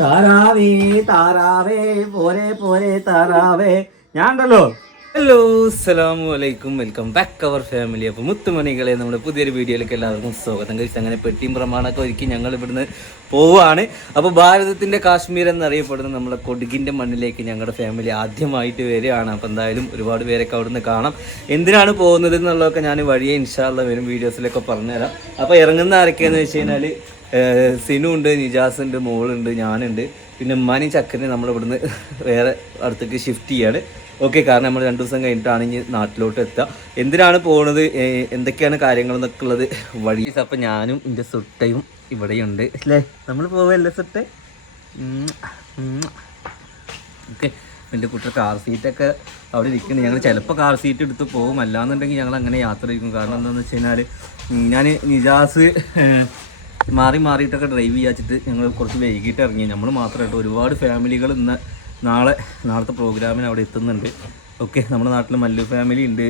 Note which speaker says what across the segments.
Speaker 1: താറാവേ താറാവേ പോരെ പോരെ താറാവേ ഞാൻ ഉണ്ടല്ലോ ഹലോ അസ്സലാമു അലൈക്കും വെൽക്കം ബാക്ക് അവർ ഫാമിലി അപ്പോൾ മുത്തുമണികളെ നമ്മുടെ പുതിയൊരു വീഡിയോയിലേക്ക് എല്ലാവർക്കും സ്വാഗതം. കഴിച്ച് അങ്ങനെ പെട്ടിയും പ്രമാണമൊക്കെ ഒരുക്കി ഞങ്ങൾ ഇവിടുന്ന് പോവുകയാണ് അപ്പോൾ ഭാരതത്തിന്റെ കാശ്മീർ എന്നറിയപ്പെടുന്ന നമ്മുടെ കൊടുകിന്റെ മണ്ണിലേക്ക് ഞങ്ങളുടെ ഫാമിലി ആദ്യമായിട്ട് വരികയാണ്. അപ്പോൾ എന്തായാലും ഒരുപാട് പേരൊക്കെ അവിടുന്ന് കാണാം. എന്തിനാണ് പോകുന്നത് എന്നുള്ളതൊക്കെ ഞാൻ വഴിയെ ഇൻഷാള്ള വരും. വീഡിയോസിലൊക്കെ പറഞ്ഞുതരാം. അപ്പോൾ ഇറങ്ങുന്ന ആരൊക്കെയാണെന്ന് വെച്ച് കഴിഞ്ഞാൽ സിനു ഉണ്ട് നിജാസ് ഉണ്ട് മോളുണ്ട് ഞാനുണ്ട്. പിന്നെ ഉമ്മാനി ചക്കനെ നമ്മൾ ഇവിടുന്ന് വേറെ അടുത്തേക്ക് ഷിഫ്റ്റ് ചെയ്യാണ്. ഓക്കെ കാരണം നമ്മൾ രണ്ട് ദിവസം കഴിഞ്ഞിട്ടാണ് ഇനി നാട്ടിലോട്ട് എത്തുക. എന്തിനാണ് പോകുന്നത് എന്തൊക്കെയാണ് കാര്യങ്ങൾ എന്നൊക്കെ ഉള്ളത്? വഴി. അപ്പം ഞാനും എന്റെ സുട്ടയും ഇവിടെയുണ്ട്. അല്ലേ? നമ്മൾ പോവല്ലേ സുട്ട്? ഓക്കെ എന്റെ കുട്ടി കാർ സീറ്റൊക്കെ അവിടെ ഇരിക്കുന്നുണ്ട്. ഞങ്ങൾ ചിലപ്പോൾ കാർ സീറ്റ് എടുത്ത് പോകും. അല്ലാന്നുണ്ടെങ്കിൽ ഞങ്ങൾ അങ്ങനെ യാത്ര ചെയ്യും. കാരണം എന്താണെന്ന് വെച്ച് കഴിഞ്ഞാൽ ഞാൻ നിജാസ് മാറി മാറിയിട്ടൊക്കെ ഡ്രൈവ് ചെയ്യാച്ചിട്ട് ഞങ്ങൾ കുറച്ച് വൈകിട്ട് ഇറങ്ങി. നമ്മൾ മാത്രമായിട്ട് ഒരുപാട് ഫാമിലികൾ ഇന്ന് നാളെ നാളത്തെ പ്രോഗ്രാമിന് അവിടെ എത്തുന്നുണ്ട്. ഓക്കെ നമ്മുടെ നാട്ടിൽ മല്ലു ഫാമിലി ഉണ്ട്.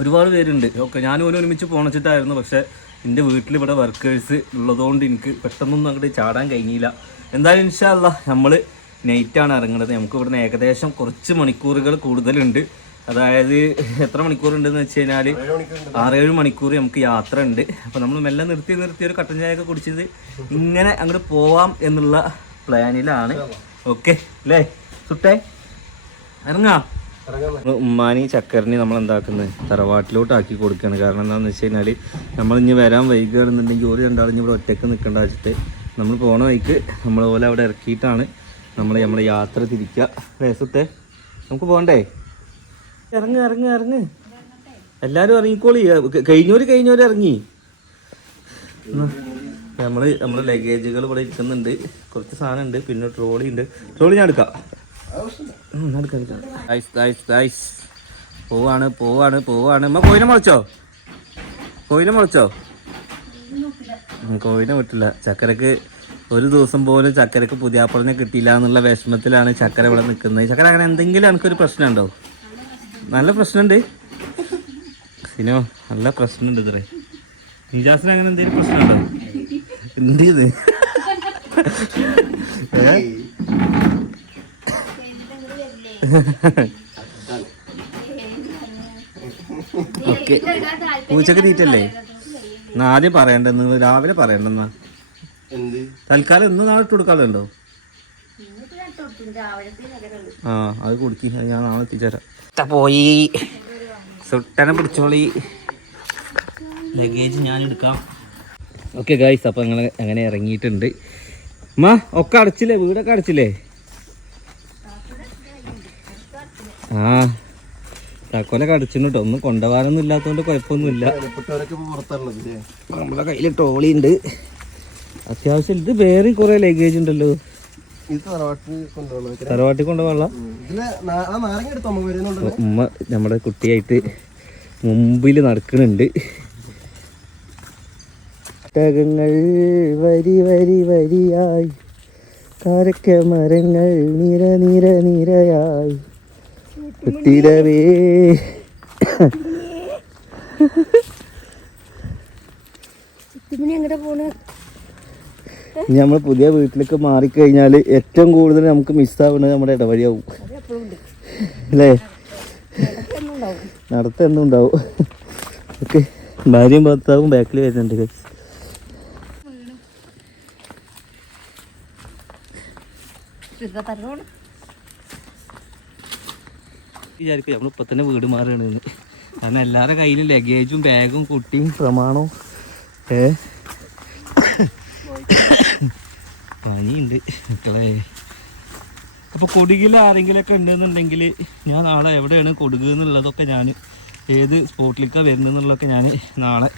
Speaker 1: ഒരുപാട് പേരുണ്ട്. ഓക്കെ ഞാനും ഒരു ഒരുമിച്ച് പോണച്ചിട്ടായിരുന്നു. പക്ഷേ എന്റെ വീട്ടിൽ ഇവിടെ വർക്കേഴ്സ് ഉള്ളതുകൊണ്ട് എനിക്ക് പെട്ടെന്നൊന്നും അങ്ങോട്ട് ചാടാൻ കഴിഞ്ഞില്ല. എന്തായാലും ഇൻഷാല്ല നമ്മൾ നൈറ്റാണ് ഇറങ്ങുന്നത് നമുക്ക് ഇവിടുന്ന് ഏകദേശം കുറച്ച് മണിക്കൂറുകൾ കൂടുതലുണ്ട്. അതായത് എത്ര മണിക്കൂർ ഉണ്ടെന്ന് വെച്ച് കഴിഞ്ഞാൽ ആറേഴ് മണിക്കൂർ നമുക്ക് യാത്ര ഉണ്ട് അപ്പോൾ നമ്മൾ മെല്ലെ നിർത്തി നിർത്തി ഒരു കട്ടൻ ചായ ഒക്കെ കുടിച്ചത് ഇങ്ങനെ അങ്ങോട്ട് പോവാം എന്നുള്ള പ്ലാനിലാണ്. ഓക്കെ അല്ലേ? സുട്ടേ ഇറങ്ങാം. ഉമ്മാനി ചക്കറിന് നമ്മൾ എന്താക്കുന്നത് തറവാട്ടിലോട്ട് ആക്കി കൊടുക്കുകയാണ് കാരണം എന്താണെന്ന് വെച്ച് കഴിഞ്ഞാൽ നമ്മൾ ഇനി വരാൻ വൈകുകയാണെന്നുണ്ടെങ്കിൽ ഒരു രണ്ടാളും ഇവിടെ ഒറ്റയ്ക്ക് നിൽക്കേണ്ട വെച്ചിട്ട് നമ്മൾ പോണ വഴിക്ക് നമ്മൾ പോലെ അവിടെ ഇറക്കിയിട്ടാണ് നമ്മൾ നമ്മുടെ യാത്ര തിരിക്കുക രസത്തെ നമുക്ക് പോകണ്ടേ ഇറങ്ങ് ഇറങ്ങ് ഇറങ്ങ്. എല്ലാരും ഇറങ്ങിക്കോളി. കഴിഞ്ഞോര് കഴിഞ്ഞോര് ഇറങ്ങി. നമ്മൾ നമ്മുടെ ലഗേജുകൾ ഇവിടെ ഇരിക്കുന്നുണ്ട്. കുറച്ച് സാധനം ഉണ്ട് പിന്നെ ട്രോളി ഉണ്ട്. ട്രോളി ഞാൻ എടുക്കാം. പോവാണ് പോവാണ് പോവാണ്. അമ്മ കോയിനെ മുളച്ചോ? കോയിനെ മുളച്ചോ? കോയിനെ വിട്ടില്ല. ചക്കരക്ക് ഒരു ദിവസം പോലും ചക്കരക്ക് പുതിയാപ്പളിനെ കിട്ടിയില്ല എന്നുള്ള വിഷമത്തിലാണ് ചക്കര ഇവിടെ നിൽക്കുന്നത്. ചക്കര അങ്ങനെ എന്തെങ്കിലും എനിക്കൊരു പ്രശ്നമുണ്ടോ? നല്ല പ്രശ്നമുണ്ട് സിനോ നല്ല പ്രശ്നമുണ്ട് ഇത്രേ നിജാസിന് അങ്ങനെ എന്തെങ്കിലും പ്രശ്നമുണ്ടോ? എന്ത് ചെയ്ത്? ഓക്കെ. പൂച്ചക്ക് തീറ്റല്ലേ? എന്നാ ആദ്യം പറയണ്ടെന്ന് രാവിലെ പറയണ്ടെന്നാ തൽക്കാലം ഇന്ന് നാളെ ഇട്ട് കൊടുക്കാറുണ്ടോ? ആ അത് കുടിക്കി. ഞാൻ നാളെ എത്തിച്ചേരാം. പോയി. സുട്ടനെ പിടിച്ചോളി. ലഗേജ് ഞാൻ എടുക്കാം. ഓക്കെ ഗായ്സ് അപ്പോൾ ഞങ്ങൾ അങ്ങനെ ഇറങ്ങിയിട്ടുണ്ട്. അമ്മ ഒക്കെ അടച്ചില്ലേ? വീടൊക്കെ അടച്ചില്ലേ? ആ താക്കോലൊക്കെ അടച്ചിട്ടുണ്ട് കേട്ടോ ഒന്നും കൊണ്ടുപോകാനൊന്നും ഇല്ലാത്തതുകൊണ്ട് കുഴപ്പമൊന്നുമില്ല. നമ്മളെ കയ്യിൽ ട്രോളി ഉണ്ട്. അത്യാവശ്യം ഇത് വേറെ കുറേ ലഗേജ് ഉണ്ടല്ലോ.
Speaker 2: ഇത് തറവാട്ടിൽ കൊണ്ടുപോകണം
Speaker 1: തറവാട്ടിൽ കൊണ്ടുപോകാനുള്ള
Speaker 2: ഇതിൽ നാ- ആ നാരങ്ങ എടുത്തോ അമ്മ വരുന്നുണ്ടല്ലോ
Speaker 1: ഉമ്മ നമ്മുടെ കുട്ടിയായിട്ട് മുമ്പിൽ നടക്കുന്നുണ്ട് ഒട്ടകങ്ങൾ വരി വരി വരിയായി. കാരക്ക മരങ്ങൾ നിര നിര നിരയായി.
Speaker 3: കുട്ടിരവേ എങ്ങടെ പോണ്?
Speaker 1: ഇനി നമ്മൾ പുതിയ വീട്ടിലേക്ക് മാറിക്കഴിഞ്ഞാൽ ഏറ്റവും കൂടുതൽ നമുക്ക് മിസ്സാവുന്നത് നമ്മുടെ ഇടവഴിയാവും. അല്ലേ? നടത്ത എന്നും ഉണ്ടാവും ഓക്കെ ഭാര്യയും ഭർത്താവും ബാക്കിൽ വരുന്നുണ്ട് വിചാരിക്കും നമ്മൾ ഇപ്പൊ തന്നെ വീട് മാറുകയാണ് കാരണം എല്ലാവരുടെ കയ്യിലും ലഗേജും ബാഗും കുട്ടിയും പ്രമാണവും. ഏ? പനിയുണ്ട്. മക്കളെ അപ്പോൾ കൊടുകിൽ ആരെങ്കിലൊക്കെ ഉണ്ടെന്നുണ്ടെങ്കിൽ ഞാൻ നാളെ എവിടെയാണ് കൊടുക് എന്നുള്ളതൊക്കെ ഞാൻ ഏത് സ്പോട്ടിലേക്കാണ് വരുന്നതെന്നുള്ളതൊക്കെ ഞാൻ നാളെ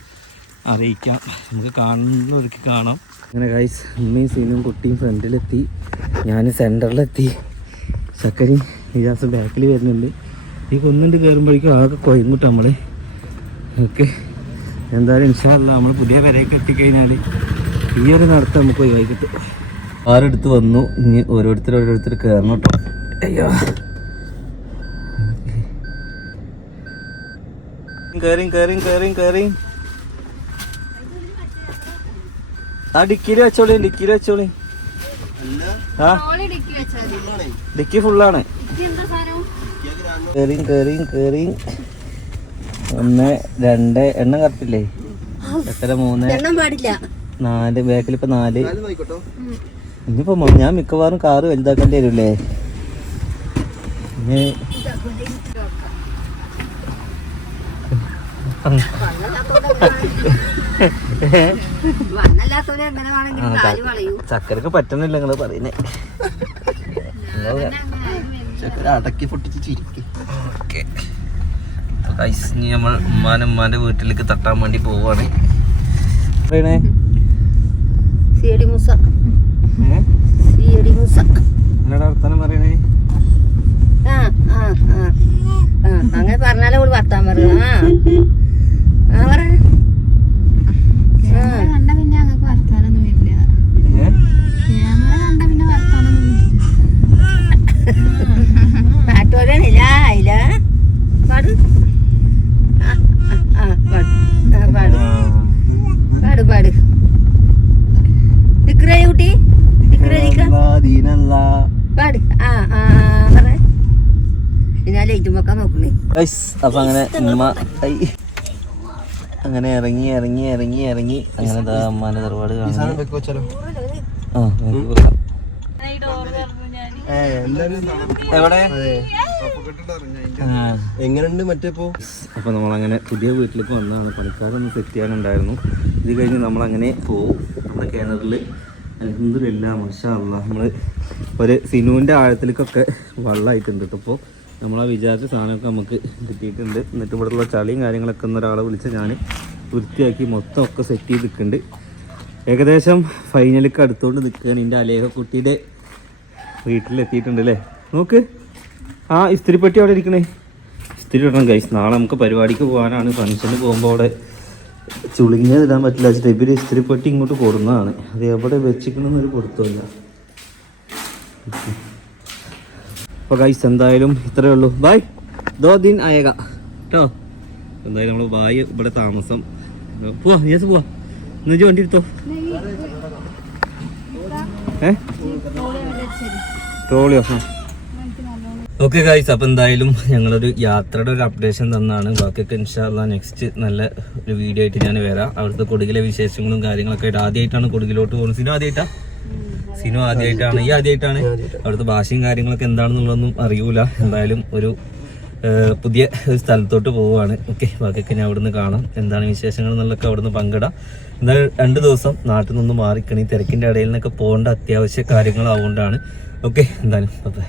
Speaker 1: അറിയിക്കാം. നമുക്ക് കാണുന്ന കാണുന്നവർക്ക് കാണാം. അങ്ങനെ ഗൈസ് അമ്മയും സീനും കുട്ടിയും ഫ്രണ്ടിലെത്തി. ഞാൻ സെന്ററിലെത്തി ചക്കരയും നിജാസും ബാക്കിൽ വരുന്നുണ്ട്. ഈ കുന്നിന്റെ കയറുമ്പോഴേക്കും ആകെ കൊയങ്ങിട്ട് നമ്മൾ ഓക്കെ. എന്തായാലും ഇൻഷാല്ല നമ്മൾ പുതിയ പെരയൊക്കെ എത്തിക്കഴിഞ്ഞാൽ ഈ ഒരു നടത്തം നമുക്ക് ഒഴിവായി ആരെടുത്ത് വന്നു? ഇനി ഓരോരുത്തർ ഓരോരുത്തർ കയറണം കേട്ടോ. അയ്യോ. കയറി കയറി കയറി കയറി ആ ഡിക്കിയിൽ വെച്ചോളി ഡിക്കിയിൽ വെച്ചോളി. ആ. ഡിക്കി ഫുള്ളാണ്. കയറി കയറി കയറി ഒന്ന് രണ്ട് എണ്ണം കറക്റ്റില്ലേ എത്ര? മൂന്ന്
Speaker 3: എണ്ണം പാടില്ല.
Speaker 1: നാല് ബാക്കിൽ ഇപ്പൊ നാല് ഇനിയിപ്പോ ഞാൻ മിക്കവാറും കാറ് വലുതാക്കേണ്ടി വരൂലേ ഇനി
Speaker 3: എങ്ങനെ വേണമെങ്കിലും കാൽ വളയൂ
Speaker 1: ചക്കരക്ക് പറ്റുന്നില്ല നിങ്ങൾ പറയുന്നേ.
Speaker 2: ചക്കര അടക്കി പൊട്ടിച്ച് ചിരിക്കും.
Speaker 1: ഓക്കെ. ഇനി നമ്മൾ ഉമ്മാനും വീട്ടിലേക്ക് തട്ടാൻ വേണ്ടി പോവാണ്. പറയണേ.
Speaker 3: മൂസ. അങ്ങനെ പറഞ്ഞാലേ ഓൾ വർത്താൻ പറയുക. ആ പറ ആ
Speaker 4: കണ്ട പിന്നെ ഞങ്ങൾക്ക് വർത്താനൊന്നും വരില്ല
Speaker 1: ഏ?
Speaker 4: ക്യാമറ കണ്ട പിന്നെ വർത്താനൊന്നും
Speaker 3: പാട്ട് പറയാനില്ല ഇല്ല പാട് ആ ആ, ആ പാട് ആ പാട് പാട് പാട് നിക്കറേ കുട്ടി നിക്കറേ നിക്ക
Speaker 1: അല്ലാ, ദീനല്ലാ.
Speaker 3: പാട് ആ ആ പറ ഞാൻ ലൈറ്റും
Speaker 1: അപ്പൊ അങ്ങനെ ഉമ്മ അങ്ങനെ ഇറങ്ങി ഇറങ്ങി ഇറങ്ങി ഇറങ്ങി. അങ്ങനെ അമ്മാന്റെ തറവാട് എവിടെ.
Speaker 2: എങ്ങനെയുണ്ട് മറ്റേപ്പോ
Speaker 1: അപ്പൊ നമ്മളങ്ങനെ പുതിയ വീട്ടിലേക്ക് വന്നതാണ്. പണിക്കാരൊന്ന് സെറ്റ് ചെയ്യാനുണ്ടായിരുന്നു. ഇത് കഴിഞ്ഞ് നമ്മളങ്ങനെ പോവും. നമ്മുടെ കിണറിൽ അലഹമില്ല മഷാല്ല നമ്മൾ ഒരു സിനുവിന്റെ ആഴത്തിലേക്കൊക്കെ വെള്ളമായിട്ടുണ്ട് കേട്ടോ ഇപ്പോൾ നമ്മൾ ആ വിചാരിച്ച സാധനമൊക്കെ നമുക്ക് കിട്ടിയിട്ടുണ്ട്. എന്നിട്ട് ഇവിടെയുള്ള ചളിയും കാര്യങ്ങളൊക്കെ ഒന്ന് ഒരാളെ വിളിച്ച് ഞാൻ വൃത്തിയാക്കി മൊത്തം ഒക്കെ സെറ്റ് ചെയ്ത് നിൽക്കുന്നുണ്ട് ഏകദേശം ഫൈനലിക്ക് അടുത്തുകൊണ്ട് നിൽക്കുകയാണ് എന്റെ അലേഹക്കുട്ടിയുടെ വീട്ടിലെത്തിയിട്ടുണ്ട് അല്ലേ നോക്ക്. ആ ഇസ്തിരിപ്പെട്ടി അവിടെ ഇരിക്കണേ. ഇസ്തിരി ഇടണം കൈസ് നാളെ നമുക്ക് പരിപാടിക്ക് പോകാനാണ്. ഫംഗ്ഷന് പോകുമ്പോൾ അവിടെ ചുളിങ്ങിയത് ഇടാൻ പറ്റില്ല വെച്ചിട്ട് ഇവർ ഇസ്തിരിപ്പെട്ടി ഇങ്ങോട്ട് കൊടുന്നതാണ്. അത് എവിടെ വെച്ചിക്കണമെന്നൊരു കൊടുത്തില്ല. അപ്പോൾ ഗൈസ് എന്തായാലും ഇത്രയേ ഉള്ളൂ. ബായ് ദോ ദിൻ ആയേക കേട്ടോ എന്തായാലും നമ്മൾ ബായ് ഇവിടെ താമസം. പോവാ യെസ് പോവാ. എന്നു വണ്ടി എടുത്തോ? ട്രോളിയോ? ആ. ഓക്കെ ഗൈസ് അപ്പം എന്തായാലും ഞങ്ങളൊരു യാത്രയുടെ ഒരു അപ്ഡേഷൻ തന്നാണ്. ബാക്കിയൊക്കെ ഇൻഷാല്ല നെക്സ്റ്റ് നല്ല ഒരു വീഡിയോ ആയിട്ട് ഞാൻ വരാം. അവിടുത്തെ കൊടുകിലെ വിശേഷങ്ങളും കാര്യങ്ങളൊക്കെ ആയിട്ട് ആദ്യമായിട്ടാണ് കൊടുകിലോട്ട് പോകുന്നത്. സിനിമ ആദ്യമായിട്ടാ സിനു ആദ്യമായിട്ടാണ്. ഈ ആദ്യമായിട്ടാണ്. അവിടുത്തെ ഭാഷയും കാര്യങ്ങളൊക്കെ എന്താണെന്നുള്ളതൊന്നും അറിയൂല. എന്തായാലും ഒരു പുതിയ ഒരു സ്ഥലത്തോട്ട് പോവുകയാണ്. ഓക്കെ ബാക്കിയൊക്കെ ഞാൻ അവിടുന്ന് കാണാം. എന്താണ് വിശേഷങ്ങൾ എന്നുള്ളതൊക്കെ അവിടുന്ന് പങ്കിടാം. എന്തായാലും രണ്ട് ദിവസം നാട്ടിൽ നിന്ന് മാറിക്കണി തിരക്കിന്റെ ഇടയിൽ നിന്നൊക്കെ പോകേണ്ട അത്യാവശ്യ കാര്യങ്ങളാവുകൊണ്ടാണ്. ഓക്കെ എന്തായാലും ബൈ